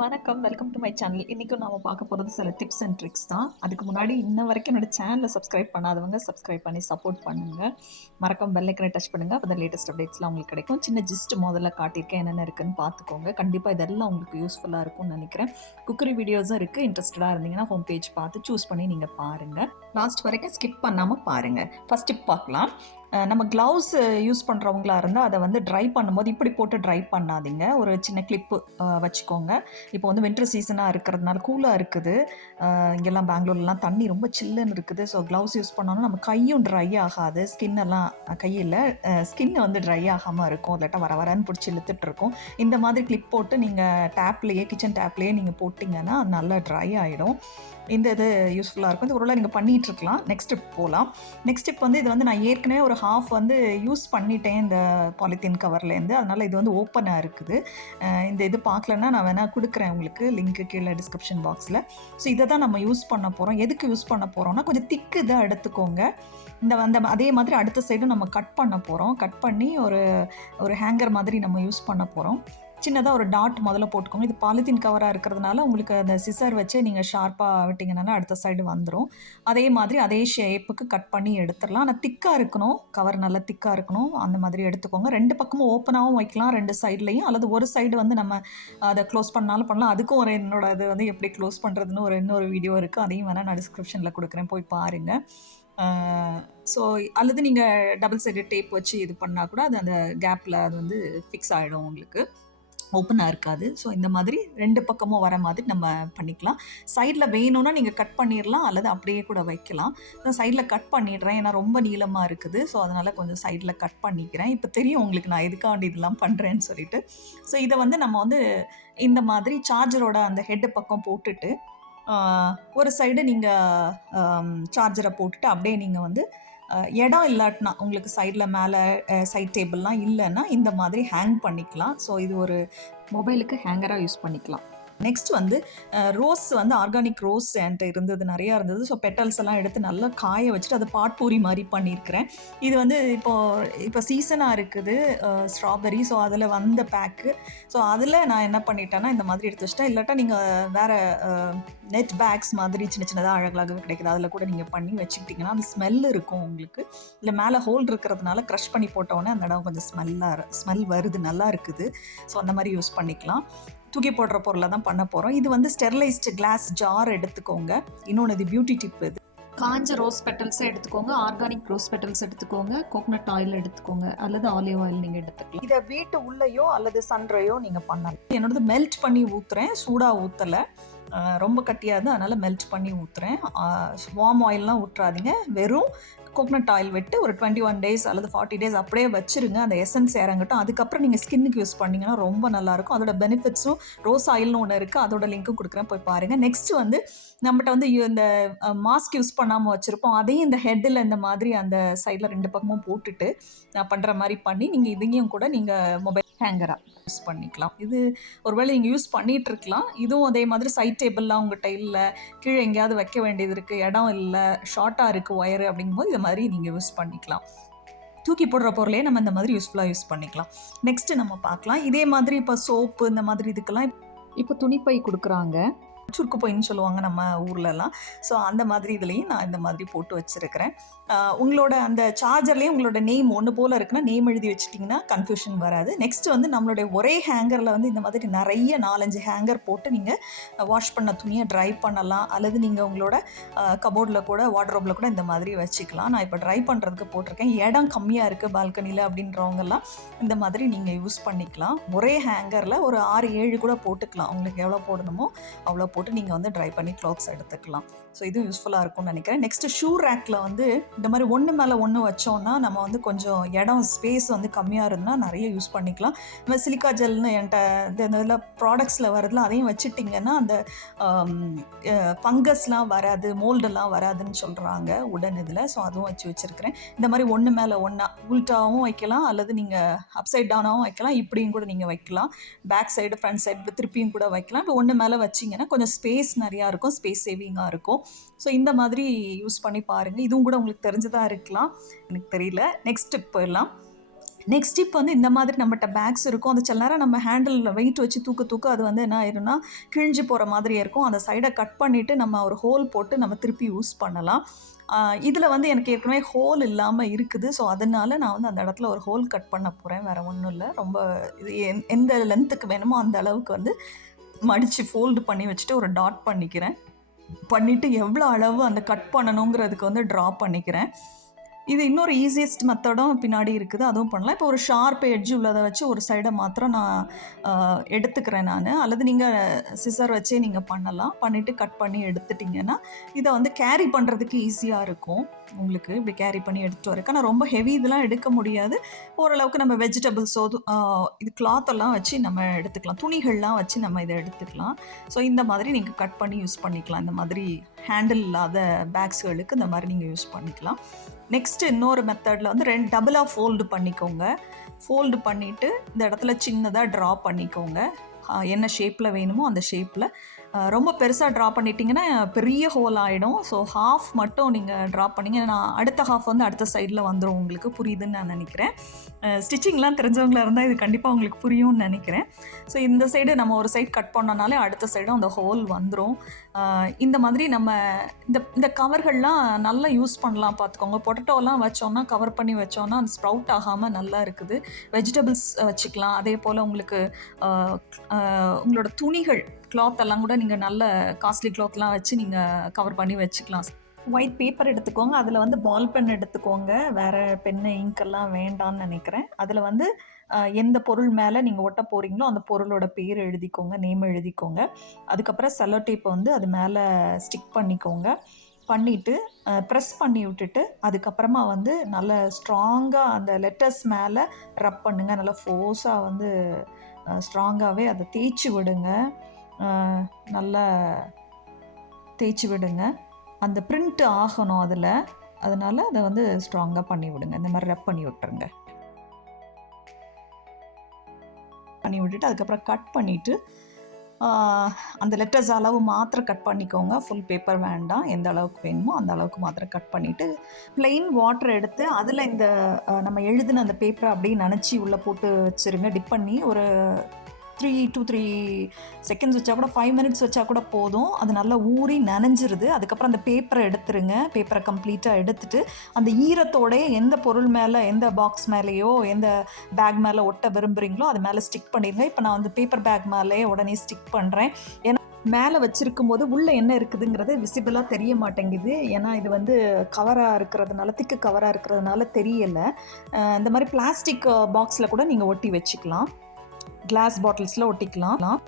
வணக்கம். Welcome to my channel. இன்னைக்கும் நாம பார்க்க போறது சில டிப்ஸ் அண்ட் ட்ரிக்ஸ் தான். அதுக்கு முன்னாடி இன்ன வரைக்கும் என்னோட சேனலை சப்ஸ்கிரைப் பண்ணாதவங்க சப்ஸ்கிரைப் பண்ணி சப்போர்ட் பண்ணுங்க. மறக்காம பெல் ஐக்கனை டச் பண்ணுங்க. அப்போ லேட்டஸ்ட் அப்டேட்ஸ்லாம் உங்களுக்கு கிடைக்கும். சின்ன ஜிஸ்ட் முதல்ல காட்டியிருக்கேன், என்னென்ன இருக்குன்னு பார்த்துக்கோங்க. கண்டிப்பாக இதெல்லாம் உங்களுக்கு யூஸ்ஃபுல்லாக இருக்கும்னு நினைக்கிறேன். குக்கரி வீடியோஸும் இருக்குது. இன்ட்ரெஸ்டடாக இருந்தீங்கன்னா ஹோம் பேஜ் பார்த்து சூஸ் பண்ணி நீங்கள் பாருங்கள். லாஸ்ட் வரைக்கும் ஸ்கிப் பண்ணாமல் பாருங்கள். ஃபர்ஸ்ட் டிப் பார்க்கலாம். நம்ம க்ளவுஸ் யூஸ் பண்ணுறவங்களா இருந்தால் அதை வந்து ட்ரை பண்ணும்போது இப்படி போட்டு ட்ரை பண்ணாதீங்க. ஒரு சின்ன கிளிப்பு வச்சுக்கோங்க. இப்போ வந்து வின்டர் சீசனாக இருக்கிறதுனால கூலாக இருக்குது. இங்கெல்லாம் பெங்களூர்லாம் தண்ணி ரொம்ப சில்லுன்னு இருக்குது. ஸோ க்ளவுஸ் யூஸ் பண்ணோன்னா நம்ம கையும் ட்ரை ஆகாது. ஸ்கின்னெல்லாம் கையில் ஸ்கின் வந்து ட்ரை ஆகாமல் இருக்கும். இல்லாட்டா வர வரன்னு பிடிச்சி இழுத்துட்டு இருக்கும். இந்த மாதிரி கிளிப் போட்டு நீங்கள் டேப்லேயே கிச்சன் டேப்லேயே நீங்கள் போட்டிங்கன்னா அது நல்லா ட்ரை ஆகிடும். இந்த இது யூஸ்ஃபுல்லாக இருக்கும். இது ஒருவேளை நீங்கள் பண்ணிகிட்ருக்கலாம். நெக்ஸ்ட் ஸ்டெப் போகலாம். நெக்ஸ்ட் ஸ்டெப் வந்து இது வந்து நான் ஏற்கனவே ஒரு ஹாஃப் வந்து யூஸ் பண்ணிட்டேன் இந்த பாலித்தீன் கவர்லேருந்து. அதனால் இது வந்து ஓப்பனாக இருக்குது. இந்த இது பார்க்கலன்னா நான் வேணால் கொடுக்குறேன் உங்களுக்கு லிங்க்கு கீழே டிஸ்கிரிப்ஷன் பாக்ஸில். ஸோ இதை தான் நம்ம யூஸ் பண்ண போகிறோம். எதுக்கு யூஸ் பண்ண போகிறோம்னா கொஞ்சம் திக்கு இதாக எடுத்துக்கோங்க. அதே மாதிரி அடுத்த சைடும் நம்ம கட் பண்ண போகிறோம். கட் பண்ணி ஒரு ஹேங்கர் மாதிரி நம்ம யூஸ் பண்ண போகிறோம். சின்னதாக ஒரு டாட் முதல்ல போட்டுக்கோங்க. இது பாலித்தீன் கவராக இருக்கிறதுனால உங்களுக்கு அந்த சிசர் வச்சு நீங்கள் ஷார்ப்பாக விட்டிங்கன்னா அடுத்த சைடு வந்துடும். அதே மாதிரி அதே ஷேப்புக்கு கட் பண்ணி எடுத்துடலாம். ஆனால் திக்காக இருக்கணும், கவர் நல்லா திக்காக இருக்கணும். அந்த மாதிரி எடுத்துக்கோங்க. ரெண்டு பக்கமும் ஓப்பனாகவும் வைக்கலாம், ரெண்டு சைட்லேயும். அல்லது ஒரு சைடு வந்து நம்ம அதை க்ளோஸ் பண்ணாலும் பண்ணலாம். அதுக்கும் என்னோட அது வந்து எப்படி க்ளோஸ் பண்ணுறதுன்னு இன்னொரு வீடியோ இருக்குது. அதையும் வேணால் நான் டிஸ்கிரிப்ஷனில் கொடுக்குறேன், போய் பாருங்கள். ஸோ அல்லது நீங்கள் டபுள் சைடு டேப் வச்சு இது பண்ணால் கூட அது அந்த கேப்பில் அது வந்து ஃபிக்ஸ் ஆகிடும், உங்களுக்கு ஓப்பனாக இருக்காது. ஸோ இந்த மாதிரி ரெண்டு பக்கமும் வர மாதிரி நம்ம பண்ணிக்கலாம். சைடில் வேணும்னா நீங்கள் கட் பண்ணிடலாம், அல்லது அப்படியே கூட வைக்கலாம். நான் சைடில் கட் பண்ணிடுறேன், ஏன்னா ரொம்ப நீளமாக இருக்குது. ஸோ அதனால் கொஞ்சம் சைடில் கட் பண்ணிக்கிறேன். இப்போ தெரியும் உங்களுக்கு நான் எதுக்காண்டி இதெல்லாம் பண்ணுறேன்னு சொல்லிட்டு. ஸோ இதை வந்து நம்ம வந்து இந்த மாதிரி சார்ஜரோட அந்த ஹெட்டு பக்கம் போட்டுட்டு ஒரு சைடு நீங்கள் சார்ஜரை போட்டுட்டு அப்படியே நீங்கள் வந்து இடம் இல்லாட்டினா உங்களுக்கு சைடில் மேலே சைட் டேபிள்லாம் இல்லைன்னா இந்த மாதிரி ஹேங் பண்ணிக்கலாம். ஸோ இது ஒரு மொபைலுக்கு ஹேங்கராக யூஸ் பண்ணிக்கலாம். நெக்ஸ்ட் வந்து ரோஸ் வந்து ஆர்கானிக் ரோஸ் என்கிட்ட இருந்தது, நிறையா இருந்தது. ஸோ பெட்டல்ஸ் எல்லாம் எடுத்து நல்லா காய வச்சுட்டு அதை பாட்பூரி மாதிரி பண்ணியிருக்கிறேன். இது வந்து இப்போ சீசனாக இருக்குது ஸ்ட்ராபெரி. ஸோ அதில் வந்த பேக்கு. ஸோ அதில் நான் என்ன பண்ணிட்டேன்னா இந்த மாதிரி எடுத்து வச்சிட்டேன். இல்லாட்டா நீங்கள் வேறு நெட் பேக்ஸ் மாதிரி சின்ன சின்னதாக அழகாகவே கிடைக்குது, அதில் கூட நீங்கள் பண்ணி வச்சுக்கிட்டிங்கன்னா அந்த ஸ்மெல் இருக்கும் உங்களுக்கு. இல்லை மேலே ஹோல் இருக்கிறதுனால க்ரஷ் பண்ணி போட்டோன்னே அந்த இடம் கொஞ்சம் ஸ்மெல் வருது, நல்லா இருக்குது. ஸோ அந்த மாதிரி யூஸ் பண்ணிக்கலாம். தூக்கி போடுற பொருளை தான் பண்ண போகிறோம். இது வந்து ஸ்டெர்லைஸ்டு கிளாஸ் ஜார் எடுத்துக்கோங்க. இன்னொன்று இது பியூட்டி டிப். இது காஞ்ச ரோஸ் பெட்டல்ஸை எடுத்துக்கோங்க, ஆர்கானிக் ரோஸ் பெட்டல்ஸ் எடுத்துக்கோங்க, கோகனட் ஆயில் எடுத்துக்கோங்க, அல்லது ஆலிவ் ஆயில் நீங்கள் எடுத்துக்கலாம். இதை வீட்டு உள்ளேயோ அல்லது சன்ரையோ நீங்கள் பண்ணலாம். என்னோடது மெல்ட் பண்ணி ஊற்றுறேன், சூடாக ஊற்றலை, ரொம்ப கட்டியாது, அதனால் மெல்ட் பண்ணி ஊற்றுறேன். வார்ம் ஆயிலெலாம் ஊற்றாதீங்க, வெறும் கோகனட் ஆயில் விட்டு ஒரு 21 days அல்லது 40 days அப்படியே வச்சுருங்க. அந்த எசன்ஸ் இறங்கட்டும். அதுக்கப்புறம் நீங்கள் ஸ்கின்னுக்கு யூஸ் பண்ணிங்கன்னா ரொம்ப நல்லாயிருக்கும். அதோட பெனிஃபிட்ஸும் ரோஸ் ஆயில்னு ஒன்று இருக்குது, அதோட லிங்க்கும் கொடுக்குறேன், போய் பாருங்கள். நெக்ஸ்ட் வந்து நம்மகிட்ட வந்து இந்த மாஸ்க் யூஸ் பண்ணாமல் வச்சுருப்போம். அதையும் இந்த ஹெட்டில் இந்த மாதிரி அந்த சைடில் ரெண்டு பக்கமும் போட்டுட்டு நான் பண்ணுற மாதிரி பண்ணி நீங்கள் இதையும் கூட நீங்கள் மொபைல் ஹேங்கராக யூஸ் பண்ணிக்கலாம். இது ஒருவேளை நீங்கள் யூஸ் பண்ணிகிட்ருக்கலாம். இதுவும் அதே மாதிரி சைட் டேபிள்லாம் உங்கள்கிட்ட இல்லை, கீழே எங்கேயாவது வைக்க வேண்டியது இருக்குது, இடம் இல்லை, ஷார்ட்டாக இருக்குது ஒயரு அப்படிங்கும்போது இது மாதிரி நீங்கள் யூஸ் பண்ணிக்கலாம். தூக்கி போடுற பொருளையே நம்ம இந்த மாதிரி யூஸ்ஃபுல்லாக யூஸ் பண்ணிக்கலாம். நெக்ஸ்ட்டு நம்ம பார்க்கலாம். இதே மாதிரி இப்போ சோப்பு இந்த மாதிரி இதுக்கெல்லாம் இப்போ துணிப்பை கொடுக்குறாங்க, சுருக்கு பைன்னு சொல்லுவாங்க நம்ம ஊர்லலாம். ஸோ அந்த மாதிரி இதுலேயும் நான் இந்த மாதிரி போட்டு வச்சுருக்கிறேன். உங்களோட அந்த சார்ஜர்லேயே உங்களோட நேம் ஒன்று போல் இருக்குன்னா நேம் எழுதி வச்சிட்டிங்கன்னா கன்ஃபியூஷன் வராது. நெக்ஸ்ட் வந்து நம்மளுடைய ஒரே ஹேங்கரில் வந்து இந்த மாதிரி நிறைய 4-5 ஹேங்கர் போட்டு நீங்கள் வாஷ் பண்ண துணியை ட்ரை பண்ணலாம். அல்லது நீங்கள் உங்களோட கபோர்டில் கூட வார்ட்ரோப்பில் கூட இந்த மாதிரி வச்சுக்கலாம். நான் இப்போ ட்ரை பண்ணுறதுக்கு போட்டிருக்கேன். இடம் கம்மியாக இருக்குது பால்கனியில் அப்படின்றவங்கெல்லாம் இந்த மாதிரி நீங்கள் யூஸ் பண்ணிக்கலாம். ஒரே ஹேங்கரில் ஒரு 6-7 கூட போட்டுக்கலாம். உங்களுக்கு எவ்வளோ போடணுமோ அவ்வளோ போட்டு நீங்கள் வந்து ட்ரை பண்ணி க்ளாத்ஸ் எடுத்துக்கலாம். ஸோ இது யூஸ்ஃபுல்லாக இருக்கும்னு நினைக்கிறேன். நெக்ஸ்ட்டு ஷூ ரேக்கில் வந்து இந்த மாதிரி ஒன்று மேலே ஒன்று வச்சோன்னா நம்ம வந்து கொஞ்சம் இடம் ஸ்பேஸ் வந்து கம்மியாக இருந்தால் நிறைய யூஸ் பண்ணிக்கலாம். இந்த சிலிக்கா ஜெல்னு என்கிட்ட இந்த இதில் ப்ராடக்ட்ஸில் வரதுல அதையும் வச்சுட்டிங்கன்னா அந்த ஃபங்கஸ்லாம் வராது, மோல்டெல்லாம் வராதுன்னு சொல்கிறாங்க உடன் இதில். ஸோ அதுவும் வச்சுருக்கிறேன். இந்த மாதிரி ஒன்று மேலே ஒன்றா உல்ட்டாவும் வைக்கலாம், அல்லது நீங்கள் அப்சைட் டவுனாகவும் வைக்கலாம், இப்படியும் கூட நீங்கள் வைக்கலாம். பேக் சைடு ஃப்ரண்ட் சைடு திருப்பியும் கூட வைக்கலாம். இப்போ ஒன்று மேலே வச்சிங்கன்னா கொஞ்சம் ஸ்பேஸ் நிறையா இருக்கும், ஸ்பேஸ் சேவிங்காக இருக்கும். ஸோ இந்த மாதிரி யூஸ் பண்ணி பாருங்கள். இதுவும் கூட உங்களுக்கு தெரிஞ்சதாக இருக்கலாம், எனக்கு தெரியல. நெக்ஸ்ட் டிப் போயிடலாம். நெக்ஸ்ட் டிப் வந்து இந்த மாதிரி நம்மகிட்ட பேக்ஸ் இருக்கும். அது சில நேரம் நம்ம ஹேண்டில் வெயிட் வச்சு தூக்க அது வந்து என்ன ஆயிரும்னா கிழிஞ்சு போகிற மாதிரியே இருக்கும். அந்த சைடை கட் பண்ணிவிட்டு நம்ம ஒரு ஹோல் போட்டு நம்ம திருப்பி யூஸ் பண்ணலாம். இதில் வந்து எனக்கு ஏற்கனவே ஹோல் இல்லாமல் இருக்குது. ஸோ அதனால நான் வந்து அந்த இடத்துல ஒரு ஹோல் கட் பண்ண போகிறேன். வேறு ஒன்றும் இல்லை. ரொம்ப இது எந்த லென்த்துக்கு வேணுமோ அந்த அளவுக்கு வந்து மடித்து ஃபோல்டு பண்ணி வச்சுட்டு ஒரு டாட் பண்ணிக்கிறேன். பண்ணிவிட்டு எவ்வளோ அளவு அந்த கட் பண்ணணுங்கிறதுக்கு வந்து ட்ரா பண்ணிக்கிறேன். இது இன்னொரு ஈஸியஸ்ட் மெத்தடும் பின்னாடி இருக்குது, அதுவும் பண்ணலாம். இப்போ ஒரு ஷார்ப் எட்ஜ் உள்ளதை வச்சு ஒரு சைடை மாத்திரம் நான் எடுத்துக்கிறேன் நான். அல்லது நீங்கள் சிசர் வச்சே நீங்கள் பண்ணலாம். பண்ணிவிட்டு கட் பண்ணி எடுத்துட்டிங்கன்னா இதை வந்து கேரி பண்ணுறதுக்கு ஈஸியாக இருக்கும் உங்களுக்கு. இப்படி கேரி பண்ணி எடுத்துகிட்டு வரக்கு. ஆனால் ரொம்ப ஹெவி இதெல்லாம் எடுக்க முடியாது. ஓரளவுக்கு நம்ம வெஜிடபிள்ஸோ இது கிளாத்தெல்லாம் வச்சு நம்ம எடுத்துக்கலாம், துணிகள்லாம் வச்சு நம்ம இதை எடுத்துக்கலாம். ஸோ இந்த மாதிரி நீங்கள் கட் பண்ணி யூஸ் பண்ணிக்கலாம். இந்த மாதிரி ஹேண்டில் இல்லாத பேக்ஸ்களுக்கு இந்த மாதிரி நீங்கள் யூஸ் பண்ணிக்கலாம். நெக்ஸ்ட்டு இன்னொரு மெத்தடில் வந்து டபுளாக ஃபோல்டு பண்ணிக்கோங்க. ஃபோல்டு பண்ணிவிட்டு இந்த இடத்துல சின்னதாக ட்ரா பண்ணிக்கோங்க. என்ன ஷேப்பில் வேணுமோ அந்த ஷேப்பில். ரொம்ப பெருசாக ட்ரா பண்ணிட்டீங்கன்னா பெரிய ஹோல் ஆகிடும். ஸோ ஹாஃப் மட்டும் நீங்கள் ட்ரா பண்ணிங்க. நான் அடுத்த ஹாஃப் வந்து அடுத்த சைடில் வந்துடும். உங்களுக்கு புரியுதுன்னு நான் நினைக்கிறேன். ஸ்டிச்சிங்லாம் தெரிஞ்சவங்களாக இருந்தால் இது கண்டிப்பாக உங்களுக்கு புரியும்னு நினைக்கிறேன். ஸோ இந்த சைடு நம்ம ஒரு சைடு கட் பண்ணனாலே அடுத்த சைடும் அந்த ஹோல் வந்துடும். இந்த மாதிரி நம்ம இந்த கவர்கள்லாம் நல்லா யூஸ் பண்ணலாம். பார்த்துக்கோங்க. பொட்டேட்டோலாம் வச்சோன்னா கவர் பண்ணி வச்சோன்னா அந்த ஸ்ப்ரவுட் ஆகாமல் நல்லா இருக்குது. வெஜிடபிள்ஸ் வச்சுக்கலாம். அதே போல் உங்களுக்கு உங்களோட துணிகள் கிளாத் எல்லாம் கூட நீங்கள் நல்ல காஸ்ட்லி கிளாத்லாம் வச்சு நீங்கள் கவர் பண்ணி வச்சுக்கலாம். ஒயிட் பேப்பர் எடுத்துக்கோங்க. அதில் வந்து பால் பென் எடுத்துக்கோங்க. வேறு பென்னு இங்கெல்லாம் வேண்டான்னு நினைக்கிறேன். அதில் வந்து எந்த பொருள் மேலே நீங்கள் ஒட்ட போகிறீங்களோ அந்த பொருளோட பேர் எழுதிக்கோங்க, நேம் எழுதிக்கோங்க. அதுக்கப்புறம் செல்லோ டேப்பை வந்து அது மேலே ஸ்டிக் பண்ணிக்கோங்க. பண்ணிவிட்டு ப்ரெஸ் பண்ணி விட்டுட்டு அதுக்கப்புறமா வந்து நல்ல ஸ்ட்ராங்காக அந்த லெட்டர்ஸ் மேலே ரப் பண்ணுங்கள். நல்லா ஃபோர்ஸாக வந்து ஸ்ட்ராங்காகவே அதை தேய்ச்சி விடுங்க. நல்லா தேய்ச்சி விடுங்க. அந்த பிரிண்ட் ஆகணும் அதில். அதனால் அதை வந்து ஸ்ட்ராங்காக பண்ணி விடுங்க. இந்த மாதிரி ரப் பண்ணி விட்டுருங்க. பண்ணி விட்டுட்டு அதுக்கப்புறம் கட் பண்ணிவிட்டு அந்த லெட்டர்ஸ் அளவு மாத்திரம் கட் பண்ணிக்கோங்க. ஃபுல் பேப்பர் வேண்டாம். எந்த அளவுக்கு வேணுமோ அந்த அளவுக்கு மாத்திரம் கட் பண்ணிவிட்டு ப்ளெயின் வாட்டர் எடுத்து அதில் இந்த நம்ம எழுதின அந்த பேப்பரை அப்படியே நனைச்சி உள்ளே போட்டு வச்சுருங்க. டிப் பண்ணி ஒரு 3 செகண்ட்ஸ் வச்சா கூட 5 மினிட்ஸ் வச்சா கூட போதும். அது நல்லா ஊறி நனைஞ்சிருது. அதுக்கப்புறம் அந்த பேப்பரை எடுத்துருங்க. பேப்பரை கம்ப்ளீட்டாக எடுத்துட்டு அந்த ஈரத்தோட எந்த பொருள் மேலே, எந்த பாக்ஸ் மேலேயோ எந்த பேக் மேலே ஒட்ட விரும்புகிறீங்களோ அது மேலே ஸ்டிக் பண்ணிடுங்க. இப்போ நான் வந்து பேப்பர் பேக் மேலே உடனே ஸ்டிக் பண்ணுறேன். ஏன்னா மேலே வச்சுருக்கும் போது உள்ளே என்ன இருக்குதுங்கிறது விசிபிளாக தெரிய மாட்டேங்குது. ஏன்னா இது வந்து கவராக இருக்கிறதுனால, திக்கு கவராக இருக்கிறதுனால தெரியலை. இந்த மாதிரி பிளாஸ்டிக் பாக்ஸில் கூட நீங்கள் ஒட்டி வச்சுக்கலாம். கிளாஸ் பாட்டில்ஸில் ஒட்டிக்கலாம்.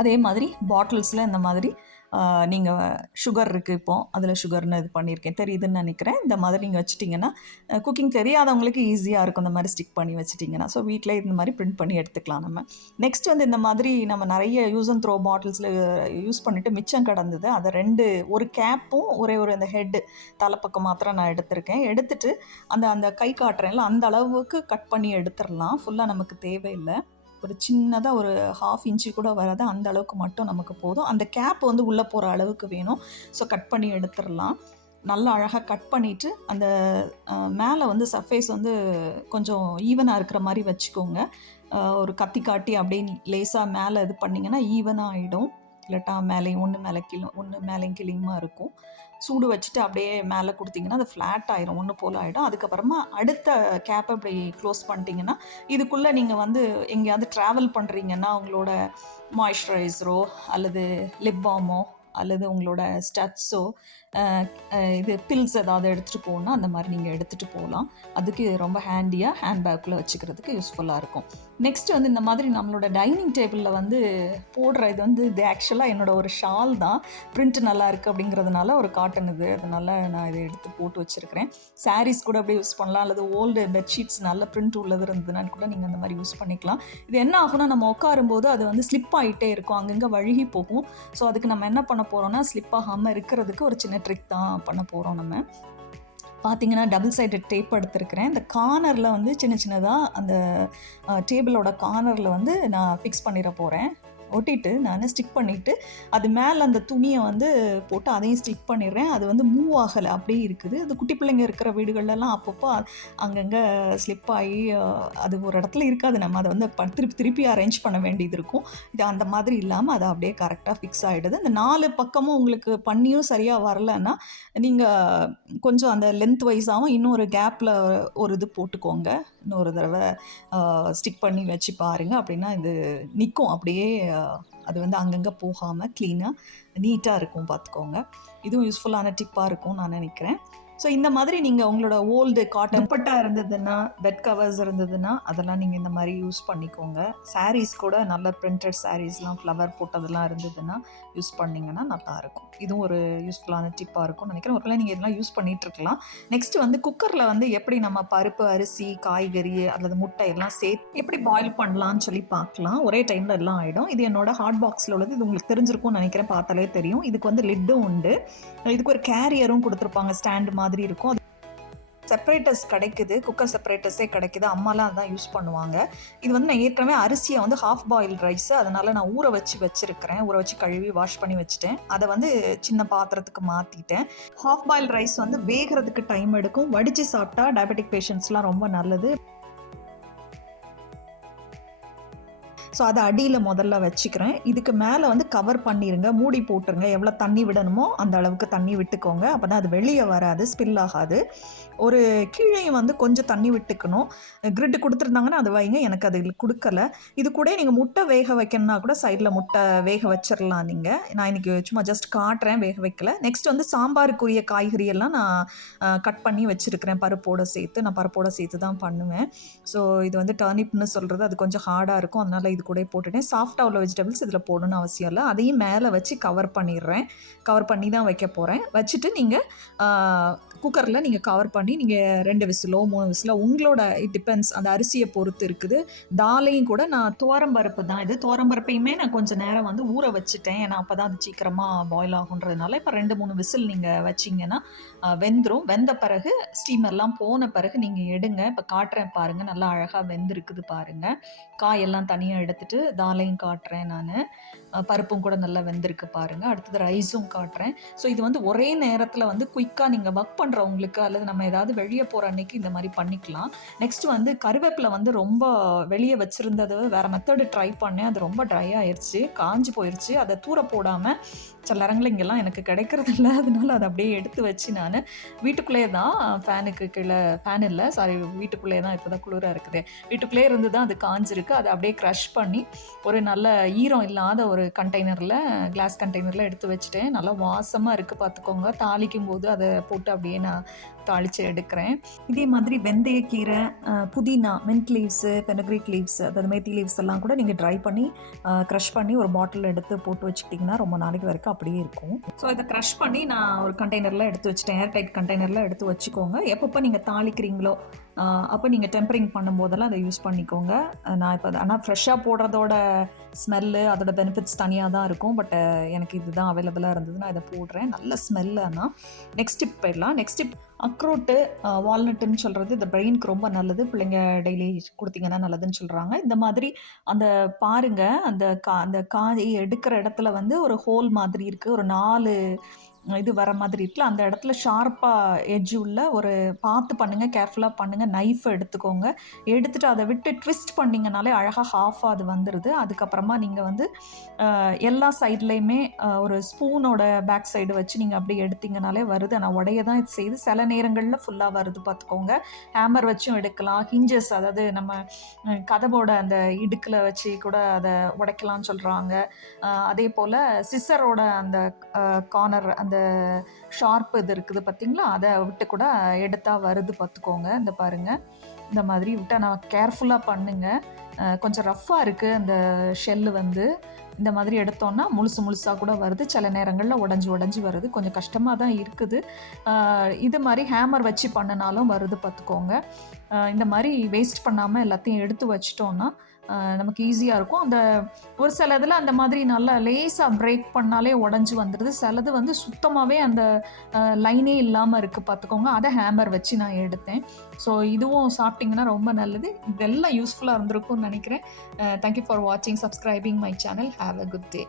அதே மாதிரி பாட்டில்ஸில் இந்த மாதிரி நீங்கள் சுகர் இருக்குது. இப்போது அதில் சுகர்னு இது பண்ணியிருக்கேன், தெரியுதுன்னு நினைக்கிறேன். இந்த மாதிரி நீங்கள் வச்சுட்டிங்கன்னா குக்கிங் தெரியாதவங்களுக்கு ஈஸியாக இருக்கும். இந்த மாதிரி ஸ்டிக் பண்ணி வச்சுட்டிங்கன்னா. ஸோ வீட்டில் இந்த மாதிரி பிரிண்ட் பண்ணி எடுத்துக்கலாம் நம்ம. நெக்ஸ்ட் வந்து இந்த மாதிரி நம்ம நிறைய யூஸ் அண்ட் த்ரோ பாட்டில்ஸில் யூஸ் பண்ணிவிட்டு மிச்சம் கிடந்தது. அதை ஒரு கேப்பும் ஒரு அந்த ஹெட்டு தலைப்பக்கம் மாத்திரம் நான் எடுத்திருக்கேன். எடுத்துட்டு அந்த கை காட்டுறேன்ல அந்த அளவுக்கு கட் பண்ணி எடுத்துடலாம். ஃபுல்லாக நமக்கு தேவையில்லை. ஒரு சின்னதாக ஒரு 1/2 இன்ச்சு கூட வராது. அந்த அளவுக்கு மட்டும் நமக்கு போதும். அந்த கேப் வந்து உள்ளே போகிற அளவுக்கு வேணும். ஸோ கட் பண்ணி எடுத்துடலாம். நல்லா அழகாக கட் பண்ணிவிட்டு அந்த மேலே வந்து சர்ஃபேஸ் வந்து கொஞ்சம் ஈவனாக இருக்கிற மாதிரி வச்சுக்கோங்க. ஒரு கத்தி காட்டி அப்படின்னு லேசாக மேலே இது பண்ணிங்கன்னா ஈவனாக ஆகிடும். இல்லாட்டா மேலேயும் ஒன்று மேலேயும் கிளியுமா இருக்கும். சூடு வச்சுட்டு அப்படியே மேலே கொடுத்தீங்கன்னா அது ஃப்ளாட் ஆயிரும், ஒன்று போல் ஆகிடும். அதுக்கப்புறமா அடுத்த கேப்பை இப்படி க்ளோஸ் பண்ணிட்டீங்கன்னா இதுக்குள்ளே நீங்கள் வந்து எங்கேயாவது ட்ராவல் பண்ணுறீங்கன்னா உங்களோட மாய்ஸ்சரைசரோ அல்லது லிப் பாமோ அல்லது உங்களோட ஸ்டட்ஸோ இது பில்ஸ் ஏதாவது எடுத்துகிட்டு போகணுன்னா அந்த மாதிரி நீங்கள் எடுத்துகிட்டு போகலாம். அதுக்கு ரொம்ப ஹேண்டியாக ஹேண்ட்பேக்குள்ளே வச்சுக்கிறதுக்கு யூஸ்ஃபுல்லாக இருக்கும். நெக்ஸ்ட்டு வந்து இந்த மாதிரி நம்மளோட டைனிங் டேபிளில் வந்து போடுற இது வந்து இது ஆக்சுவலாக என்னோட ஒரு ஷால் தான். பிரிண்ட் நல்லா இருக்குது அப்படிங்கிறதுனால ஒரு காட்டன் இது, அதனால் நான் இதை எடுத்து போட்டு வச்சுருக்கிறேன். சாரீஸ் கூட அப்படியே யூஸ் பண்ணலாம். அல்லது ஓல்டு பெட்ஷீட்ஸ் நல்ல பிரிண்ட் உள்ளது இருந்ததுன்னா கூட நீங்கள் அந்த மாதிரி யூஸ் பண்ணிக்கலாம். இது என்ன ஆகும்னா நம்ம உட்காரும்போது அது வந்து ஸ்லிப் ஆகிட்டே இருக்கும், அங்கங்கே வழுகி போகும். ஸோ அதுக்கு நம்ம என்ன பண்ண போகிறோம்னா ஸ்லிப் ஆகாமல் இருக்கிறதுக்கு ஒரு சின்ன ட்ரிக் தான் பண்ண போகிறோம். நம்ம பார்த்தீங்கன்னா டபுள் சைடட் டேப் எடுத்துருக்கிறேன். இந்த கார்னரில் வந்து சின்னதாக அந்த டேபிளோட கார்னரில் வந்து நான் ஃபிக்ஸ் பண்ணிட போகிறேன். ஒட்டிட்டு நான் ஸ்டிக் பண்ணிவிட்டு அது மேலே அந்த துணியை வந்து போட்டு அதையும் ஸ்டிக் பண்ணிடுறேன். அது வந்து மூவ் ஆகலை, அப்படியே இருக்குது. அது குட்டி பிள்ளைங்க இருக்கிற வீடுகள்லாம் அப்பப்போ அங்கங்கே ஸ்லிப் ஆகி அது ஒரு இடத்துல இருக்காது. நம்ம அதை வந்து திருப்பி திருப்பி அரேஞ்ச் பண்ண வேண்டியது இருக்கும். இது அந்த மாதிரி இல்லாமல் அது அப்படியே கரெக்டாக ஃபிக்ஸ் ஆகிடுது. இந்த 4 பக்கமும் உங்களுக்கு பண்ணியும் சரியாக வரலைன்னா நீங்கள் கொஞ்சம் அந்த லென்த் வைஸாகவும் இன்னொரு கேப்பில் ஒரு இது போட்டுக்கோங்க. இன்னொரு தடவை ஸ்டிக் பண்ணி வச்சு பாருங்கள். அப்படின்னா இது நிற்கும் அப்படியே. அது வந்து அங்கங்கே போகாமல் க்ளீனாக நீட்டாக இருக்கும், பார்த்துக்கோங்க. இதுவும் யூஸ்ஃபுல்லான டிப்பாக இருக்கும் நான் நினைக்கிறேன். ஸோ இந்த மாதிரி நீங்கள் உங்களோட ஓல்டு காட்டன் துப்பட்டா இருந்ததுன்னா, பெட் கவர்ஸ் இருந்ததுன்னா அதெல்லாம் நீங்கள் இந்த மாதிரி யூஸ் பண்ணிக்கோங்க. சாரீஸ் கூட நல்ல பிரிண்டட் சாரீஸ்லாம் ஃப்ளவர் போட்டதெல்லாம் இருந்ததுன்னா யூஸ் பண்ணிங்கன்னா நல்லாயிருக்கும். இதுவும் ஒரு யூஸ்ஃபுல்லான டிப்பாக இருக்கும்னு நினைக்கிறேன். ஒருவேளை நீங்கள் இதெல்லாம் யூஸ் பண்ணிகிட்ருக்கலாம். நெக்ஸ்ட்டு வந்து குக்கரில் வந்து எப்படி நம்ம பருப்பு, அரிசி, காய்கறி அல்லது முட்டை எல்லாம் சேர்த்து எப்படி பாயில் பண்ணலான்னு சொல்லி பார்க்கலாம். ஒரே டைமில் எல்லாம் ஆகிடும். இது என்னோட ஹாட் பாக்ஸில் உள்ளது. இது உங்களுக்கு தெரிஞ்சிருக்கும்னு நினைக்கிறேன், பார்த்தாலே தெரியும். இதுக்கு வந்து லிட்டும் உண்டு. இதுக்கு ஒரு கேரியரும் கொடுத்துருப்பாங்க, ஸ்டாண்டு மாதிரி இருக்கும். செப்பரேட்டர்ஸ் கிடைக்குது, குக்கர் செப்பரேட்டர்ஸே கிடைக்குது. அம்மாலாம் அதான் யூஸ் பண்ணுவாங்க. இது வந்து நான் ஏற்கனவே அரிசியை வந்து ஹாஃப் பாயில் ரைஸு, அதனால் நான் ஊற வச்சுருக்கிறேன். ஊற வச்சு கழுவி வாஷ் பண்ணி வச்சுட்டேன். அதை வந்து சின்ன பாத்திரத்துக்கு மாற்றிட்டேன். ஹாஃப் பாயில் ரைஸ் வந்து வேகிறதுக்கு டைம் எடுக்கும். வடித்து சாப்பிட்டா டயபெட்டிக் பேஷண்ட்ஸ்லாம் ரொம்ப நல்லது. ஸோ அதை அடியில் முதல்ல வச்சுக்கிறேன். இதுக்கு மேலே வந்து கவர் பண்ணிடுங்க, மூடி போட்டுருங்க. எவ்வளோ தண்ணி விடணுமோ அந்த அளவுக்கு தண்ணி விட்டுக்கோங்க. அப்போ தான் அது வெளியே வராது, ஸ்பில் ஆகாது. ஒரு கீழேயும் வந்து கொஞ்சம் தண்ணி விட்டுக்கணும். கிரிட்டு கொடுத்துருந்தாங்கன்னா அது வைங்க, எனக்கு அது கொடுக்கல. இது கூட நீங்கள் முட்டை வேக வைக்கணுன்னா கூட சைடில் முட்டை வேக வச்சிடலாம் நீங்கள். நான் இன்றைக்கி சும்மா ஜஸ்ட் காட்டுறேன், வேக வைக்கல. நெக்ஸ்ட் வந்து சாம்பாருக்குரிய காய்கறியெல்லாம் நான் கட் பண்ணி வச்சுருக்கிறேன் பருப்போடு சேர்த்து. நான் பருப்போடு சேர்த்து தான் பண்ணுவேன். ஸோ இது வந்து டர்னிப்னு சொல்கிறது, அது கொஞ்சம் ஹார்டாக இருக்கும், அதனால் இது கூட போட்டுட்டேன். சாஃப்டாக உள்ள வெஜிடபிள்ஸ் இதில் போடணும்னு அவசியம் இல்லை. அதையும் மேலே வச்சு கவர் பண்ணிடுறேன். கவர் பண்ணி தான் வைக்க போகிறேன். வச்சுட்டு நீங்கள் குக்கரில் நீங்கள் கவர் பண்ணி நீங்கள் 2 விசிலோ 3 விசிலோ உங்களோட இட் டிபெண்ட்ஸ், அந்த அரிசியை பொறுத்து இருக்குது. தாலையும் கூட நான் துவரம்பருப்பு தான், இது துவரம்பருப்பையுமே நான் கொஞ்சம் நேரம் வந்து ஊற வச்சுட்டேன். ஏன்னா அப்போ தான் அது சீக்கிரமாக பாயில் ஆகுன்றதுனால. இப்போ 2-3 விசில் நீங்கள் வச்சிங்கன்னா வெந்துடும். வெந்த பிறகு ஸ்டீமெல்லாம் போன பிறகு நீங்கள் எடுங்க. இப்போ காட்டுறேன் பாருங்கள், நல்லா அழகாக வெந்திருக்குது பாருங்கள். காயெல்லாம் தனியாக எடுத்துகிட்டு தாலையும் காட்டுறேன் நான். பருப்பும் கூட நல்லா வெந்திருக்கு பாருங்கள். அடுத்தது ரைஸும் காட்டுறேன். ஸோ இது வந்து ஒரே நேரத்தில் வந்து குயிக்காக நீங்கள் ஒர்க் பண்ணுறவங்களுக்கு அல்லது நம்ம ஏதாவது வெளியே போகிற அன்னைக்கு இந்த மாதிரி பண்ணிக்கலாம். நெக்ஸ்ட் வந்து கருவேப்பிலை வந்து ரொம்ப வெளியே வச்சுருந்தது வேறு மெத்தடு ட்ரை பண்ணேன். அது ரொம்ப ட்ரை ஆயிடுச்சு, காஞ்சி போயிடுச்சு. அதை தூர போடாமல் சில நேரங்களில் இங்கெல்லாம் எனக்கு கிடைக்கிறது இல்லை, அதனால அதை அப்படியே எடுத்து வச்சு நான் வீட்டுக்குள்ளேயே தான், ஃபேனுக்கு கீழே ஃபேன் இல்லை, சாரி, வீட்டுக்குள்ளேயே தான், இப்போ தான் குளிராக இருக்குது, வீட்டுக்குள்ளே இருந்து தான் அது காஞ்சிருக்கு. அதை அப்படியே க்ரஷ் பண்ணி ஒரு நல்ல ஈரம் இல்லாத ஒரு கண்டெய்னரில், கிளாஸ் கண்டெய்னரில் எடுத்து வச்சுட்டேன். நல்லா வாசமாக இருக்குது பார்த்துக்கோங்க. தாளிக்கும் போது அதை போட்டு அப்படியே நான் தாளித்து எடுக்கிறேன். இதே மாதிரி வெந்தயக்கீரை, புதினா, மின்ட் லீவ்ஸு, ஃபெனுக்ரீக் லீவ்ஸ், அதாவது மேத்தி லீவ்ஸ் எல்லாம் கூட நீங்கள் ட்ரை பண்ணி க்ரஷ் பண்ணி ஒரு பாட்டில் எடுத்து போட்டு வச்சுக்கிட்டிங்கன்னா ரொம்ப நாளைக்கு வரைக்கும் அப்படியே இருக்கும். ஸோ இதை க்ரஷ் பண்ணி நான் ஒரு கண்டெய்னரில் எடுத்து வச்சுட்டேன். ஏர் டைட் கண்டெய்னரில் எடுத்து வச்சுக்கோங்க. எப்பப்போ நீங்கள் தாளிக்கிறீங்களோ அப்போ நீங்கள் டெம்பரிங் பண்ணும்போதெல்லாம் அதை யூஸ் பண்ணிக்கோங்க. நான் இப்போ ஆனால் ஃப்ரெஷ்ஷாக போடுறதோட ஸ்மெல்லு, அதோட பெனிஃபிட்ஸ் தனியாக தான் இருக்கும். பட் எனக்கு இதுதான் அவைலபிளாக இருந்தது, நான் இதை போடுறேன். நல்ல ஸ்மெல்லு. ஆனால் நெக்ஸ்ட் டிப் போயிடலாம். நெக்ஸ்ட் டிப், அக்ரோட்டு, வால்நட்டுன்னு சொல்கிறது இந்த பிரெயினுக்கு ரொம்ப நல்லது. பிள்ளைங்க டெய்லி கொடுத்தீங்கன்னா நல்லதுன்னு சொல்கிறாங்க. இந்த மாதிரி அந்த பாருங்கள், அந்த காய் எடுக்கிற இடத்துல வந்து ஒரு ஹோல் மாதிரி இருக்குது, ஒரு 4 இது வர மாதிரி இருக்குல்ல, அந்த இடத்துல ஷார்ப்பாக எட்ஜ் உள்ள ஒரு பார்த்து பண்ணுங்கள், கேர்ஃபுல்லாக பண்ணுங்கள். நைஃபை எடுத்துக்கோங்க. எடுத்துகிட்டு அதை விட்டு ட்விஸ்ட் பண்ணிங்கனாலே அழகாக ஹாஃபாக அது வந்துடுது. அதுக்கப்புறமா நீங்கள் வந்து எல்லா சைட்லேயுமே ஒரு ஸ்பூனோட பேக் சைடு வச்சு நீங்கள் அப்படியே எடுத்திங்கனாலே வருது. ஆனால் உடைய தான் இது செய்யுது. சில நேரங்களில் ஃபுல்லாக வருது பார்த்துக்கோங்க. ஹேமர் வச்சும் எடுக்கலாம். ஹிஞ்சஸ், அதாவது நம்ம கதவோட அந்த இடுக்கில் வச்சு கூட அதை உடைக்கலாம்னு சொல்கிறாங்க. அதே போல் சிசரோட அந்த கார்னர், அந்த ஷார்ப் இது இருக்குது பார்த்திங்களா, அதை விட்டு கூட எடுத்தால் வருது பார்த்துக்கோங்க. இந்த பாருங்கள், இந்த மாதிரி விட்டால் நான் கேர்ஃபுல்லாக பண்ணுங்கள். கொஞ்சம் ரஃப்பாக இருக்குது அந்த ஷெல்லு வந்து. இந்த மாதிரி எடுத்தோன்னா முழுசாக கூட வருது. சில நேரங்களில் உடஞ்சி வருது. கொஞ்சம் கஷ்டமாக தான் இருக்குது. இது மாதிரி ஹேமர் வச்சு பண்ணினாலும் வருது பார்த்துக்கோங்க. இந்த மாதிரி வேஸ்ட் பண்ணாமல் எல்லாத்தையும் எடுத்து வச்சிட்டோன்னா நமக்கு ஈஸியாக இருக்கும். அந்த ஒரு சில இதில் அந்த மாதிரி நல்லா லேசாக பிரேக் பண்ணாலே உடஞ்சி வந்துடுது. சிலது வந்து சுத்தமாகவே அந்த லைனே இல்லாமல் இருக்குது பார்த்துக்கோங்க. அதை ஹேமர் வச்சு நான் எடுத்தேன். ஸோ இதுவும் சாப்பிட்டிங்கன்னா ரொம்ப நல்லது. இதெல்லாம் யூஸ்ஃபுல்லாக இருந்திருக்கும்னு நினைக்கிறேன். தேங்க்யூ ஃபார் வாட்சிங், subscribing my channel. Have a good day.